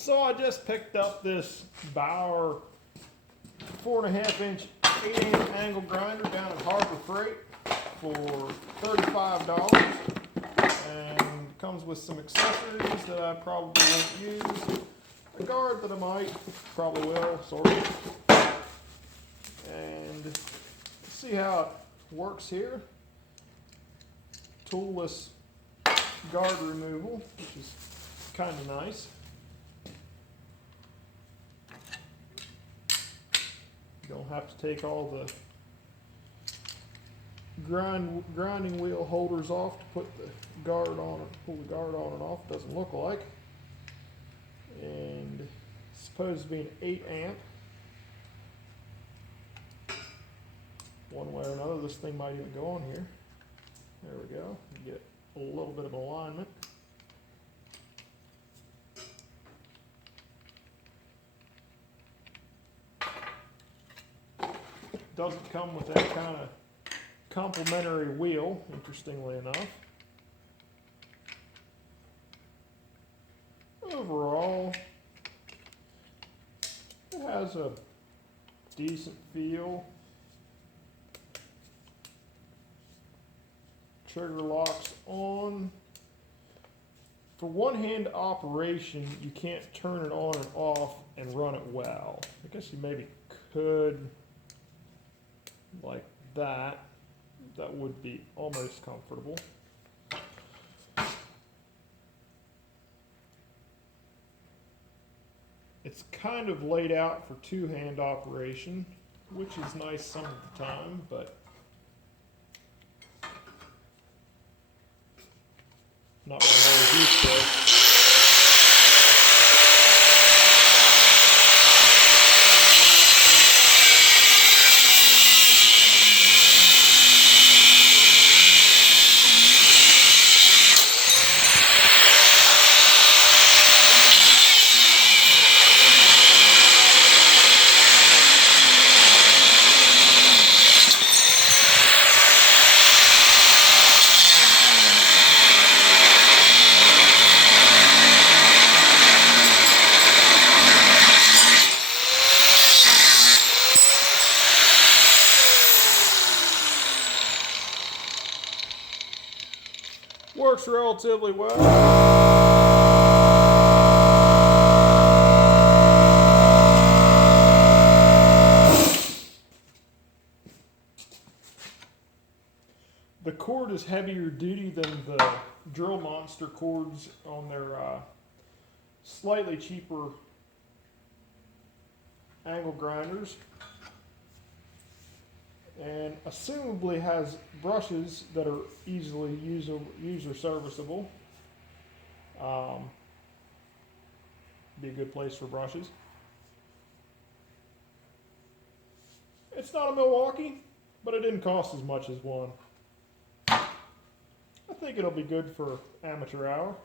So I just picked up this Bauer 4.5-inch 8-amp angle grinder down at Harbor Freight for $35, and comes with some accessories that I probably won't use, a guard that I might, probably will, sort of, and see how it works here. Toolless guard removal, which is kind of nice. You don't have to take all the grinding wheel holders off to put the guard on, pull the guard on and off. Doesn't look like. And it's supposed to be an 8-amp. One way or another, this thing might even go on here. There we go. You get a little bit of alignment. Doesn't come with that kind of complementary wheel, interestingly enough. Overall, it has a decent feel. Trigger locks on. For one-hand operation, you can't turn it on and off and run it well. I guess you maybe could like that. That would be almost comfortable. It's kind of laid out for two-hand operation, which is nice some of the time, but not what I'm always used to. Works relatively well. The cord is heavier duty than the Drill Monster cords on their slightly cheaper angle grinders, and assumably has brushes that are easily user serviceable. Be a good place for brushes. It's not a Milwaukee, but it didn't cost as much as one. I think it'll be good for amateur hour.